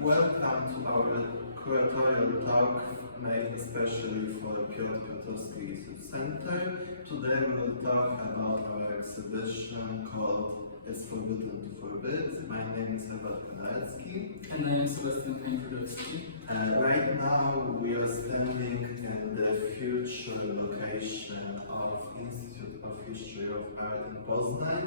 Welcome to our curatorial talk made especially for Piotr Kotowski Center. Today we will talk about our exhibition called It's Forbidden to Forbid. My name is Edward Kanarecki. And I am Sebastian Kańczurzewski. Right now we are standing in the future location of Institute of History of Art in Poznan.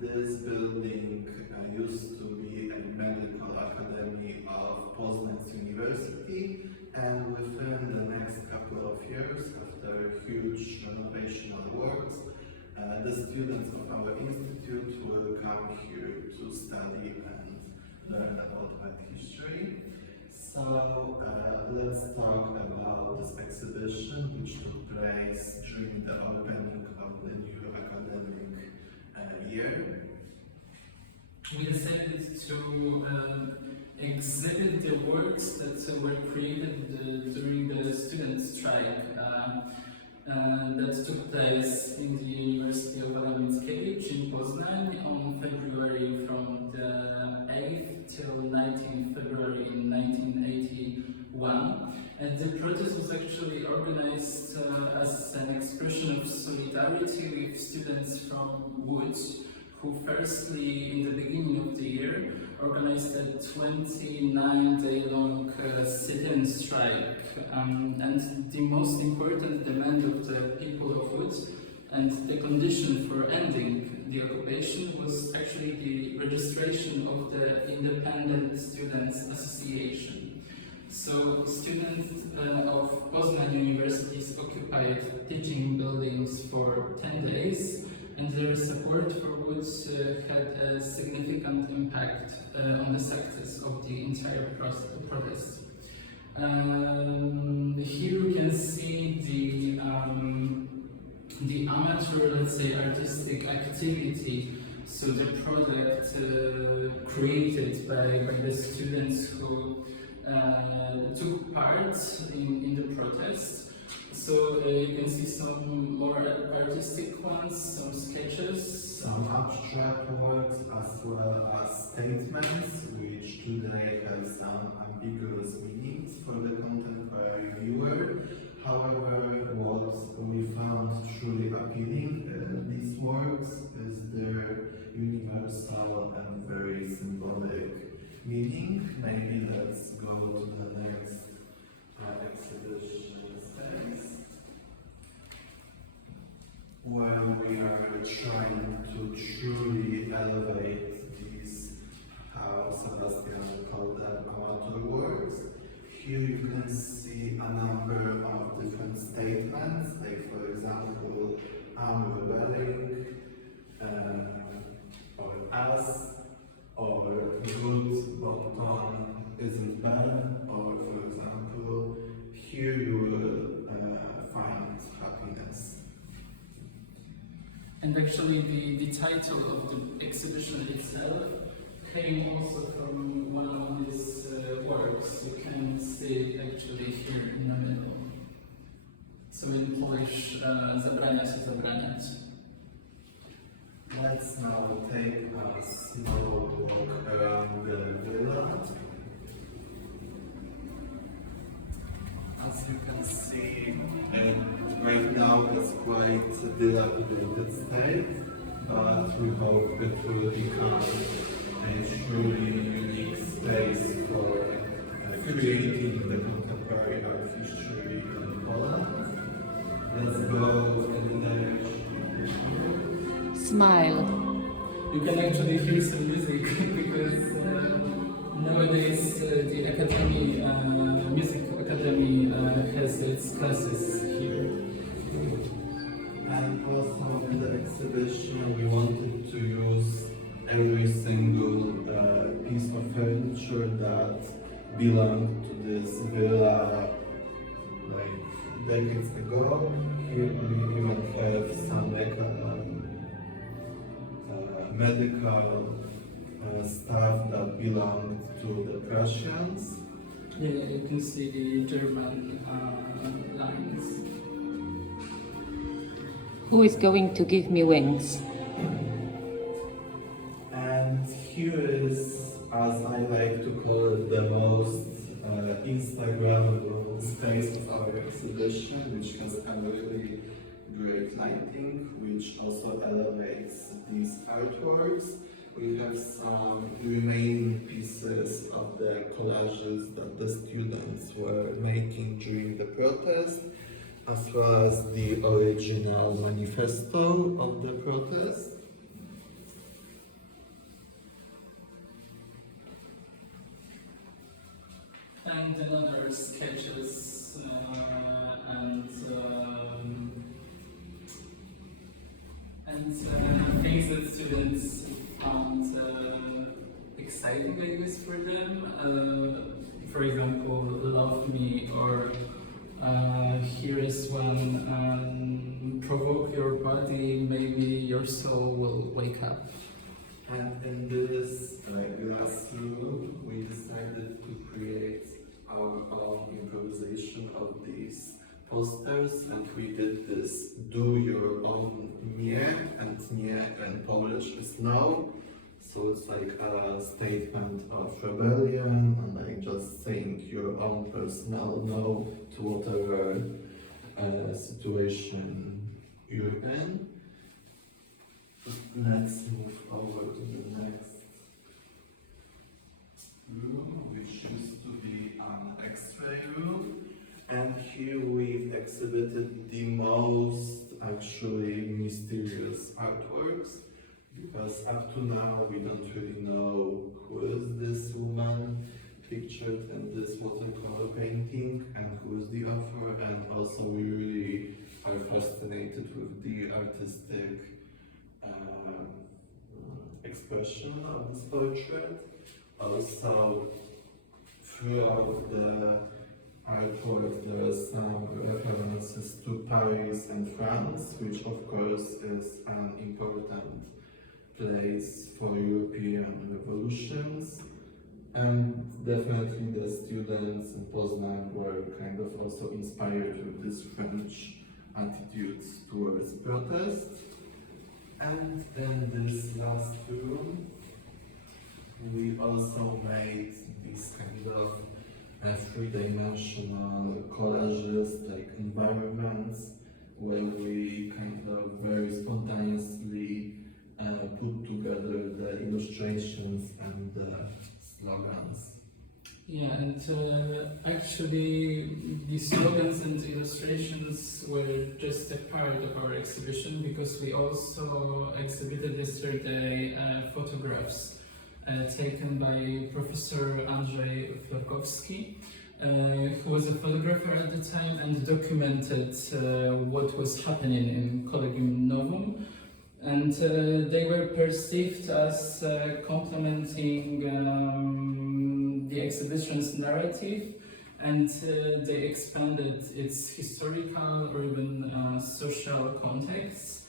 This building used to be a medical academy of Poznan's University, and within the next couple of years, after huge renovational works, the students of our institute will come here to study and learn about art history. So let's talk about this exhibition, which took place during the opening of the new academic year. We decided to exhibit the works that were created during the student strike that took place in the University of Adam Mickiewicz in Poznan on February from the 8th till 19th February in 1981. And the protest was actually organized as an expression of solidarity with students from Lodz, who firstly, in the beginning of the year, organized a 29-day-long sit-in strike. And the most important demand of the people of Lodz and the condition for ending the occupation was actually the registration of the Independent Students Association. So students of Poznan universities occupied teaching buildings for 10 days, and their support for Lodz had a significant impact on the success of the entire protest. Here you can see the amateur, let's say, artistic activity, so the product created by the students who took part in the protest. So you can see some more artistic ones, some sketches, some abstract works, as well as statements, which today have some ambiguous meanings for the contemporary viewer. However, what we found truly appealing in these works is their universal and very symbolic meaning. Maybe let's go to the next exhibition space, where we are trying to truly elevate these, how Sebastian called them, amateur works. Here you can see a number of different statements, like for example, I'm rebelling, or us, or good bottom isn't bad, or for example, here you will find happiness. And actually the title of the exhibition itself came also from one of these works. You can see it actually here in the middle. So in Polish, zabrania się zabraniać. Let's now take a slow walk around the villa. As you can see, right now it's quite a dilapidated state, but we hope it will become a truly unique space for creating the contemporary art history in Poland. Let's go in there. Smile. You can actually hear some music because nowadays the Academy, Music Academy has its classes here. And also in the exhibition we wanted to use every single piece of furniture that belonged to this villa like decades ago. Here we even have some medical stuff that belonged to the Prussians. Yeah, you can see the German lines. Who is going to give me wings? And here is as I like to call it, the most Instagrammable space of our exhibition, which has a really great lighting, which also elevates these artworks. We have some remaining pieces of the collages that the students were making during the protest, as well as the original manifesto of the protest. And another sketches and things that students found exciting, I guess, for them. For example, Love Me, or here is one, provoke your body, maybe your soul will wake up. And in this glass room, we decided to create our own improvisation of these posters, and we did this do your own nie, and nie in Polish is no. So it's like a statement of rebellion, and like just saying your own personal no to whatever situation you're in. Let's move over to the next room, which used to be an X-ray room. And here we've exhibited the most actually mysterious artworks, because up to now we don't really know who is this woman pictured in this watercolor painting and who is the author, and also we really are fascinated with the artistic expression of this portrait. Also, throughout the artwork there are some references to Paris and France, which of course is an important place for European revolutions. And definitely the students in Poznan were kind of also inspired with this French attitudes towards protest. And in this last room, we also made these kind of three-dimensional collages, like environments, where we kind of very spontaneously put together the illustrations and the slogans. Yeah, and actually the slogans and illustrations were just a part of our exhibition, because we also exhibited yesterday photographs taken by Professor Andrzej Florkowski, who was a photographer at the time and documented what was happening in Collegium Novum. And they were perceived as complementing the exhibition's narrative, and they expanded its historical or even social context,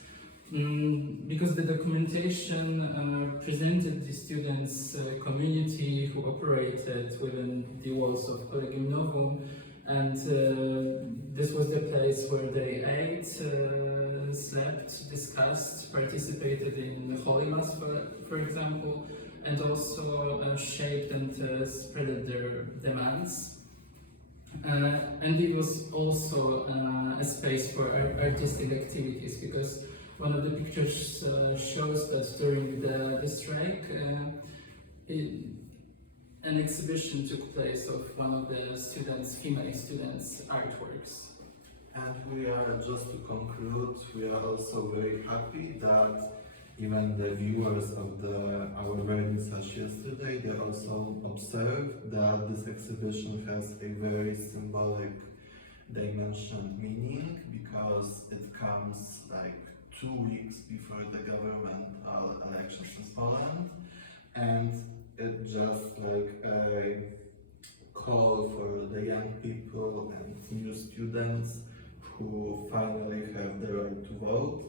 because the documentation presented the students' community who operated within the walls of Collegium Novum, and this was the place where they ate, slept, discussed, participated in the Holy Mass, for example, and also shaped and spread their demands. And it was also a space for artistic activities, because one of the pictures shows that during the strike, an exhibition took place of one of the students, female students' artworks. And we are, just to conclude, we are also very happy that even the viewers of our vernissage yesterday, they also observed that this exhibition has a very symbolic dimension meaning, because it comes like 2 weeks before the governmental elections in Poland, and it's just like a call for the young people and new students who finally have the right to vote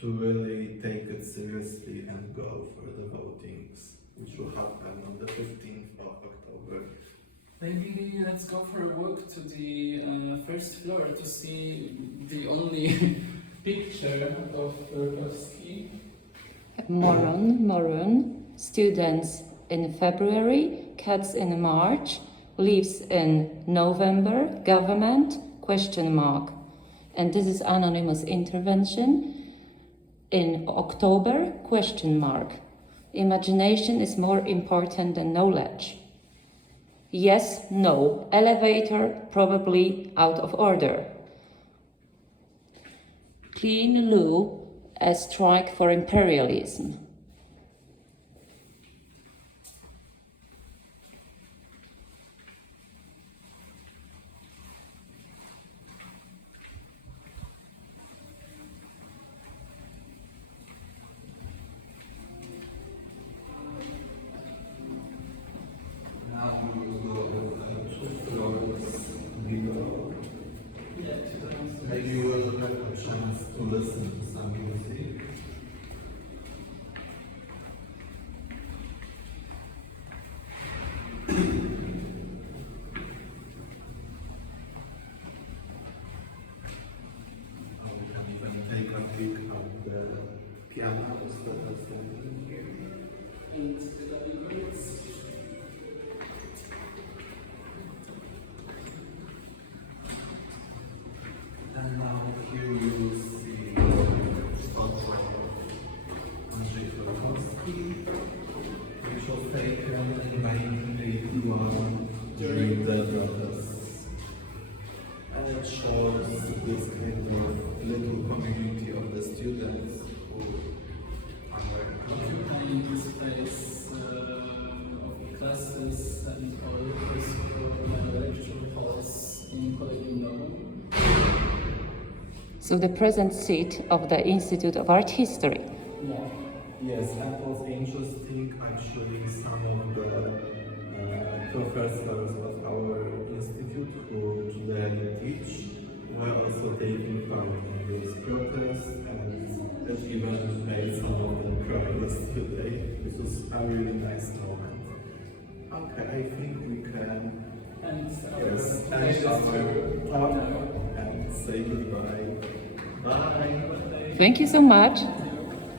to really take it seriously and go for the votings, which will happen on the 15th of October. Maybe let's go for a walk to the first floor to see the only picture of Florkowski. Maroon, students in February, cats in March, leaves in November, government, ? And this is anonymous intervention. In October, ? Imagination is more important than knowledge. Yes, no. Elevator, probably out of order. Clean Lou, a strike for imperialism. Now we will go 2 floors below. Maybe you will have a chance to listen to some music. We can even take a peek at the pianos that are standing here. And clavichords. And now here you will see photo of Wawrowski, which was taken in 1981 during the protests. And it shows this kind of little community of the students who are Occupying the space of classes and all lecture halls in Collegium. So the present seat of the Institute of Art History. Yes, that was interesting. Actually, some of the professors of our institute who today teach were also taking part in this protest, and that even made some of them cry yesterday. This was a really nice moment. Okay, I think we can end our talk and say goodbye. Bye. Thank you so much.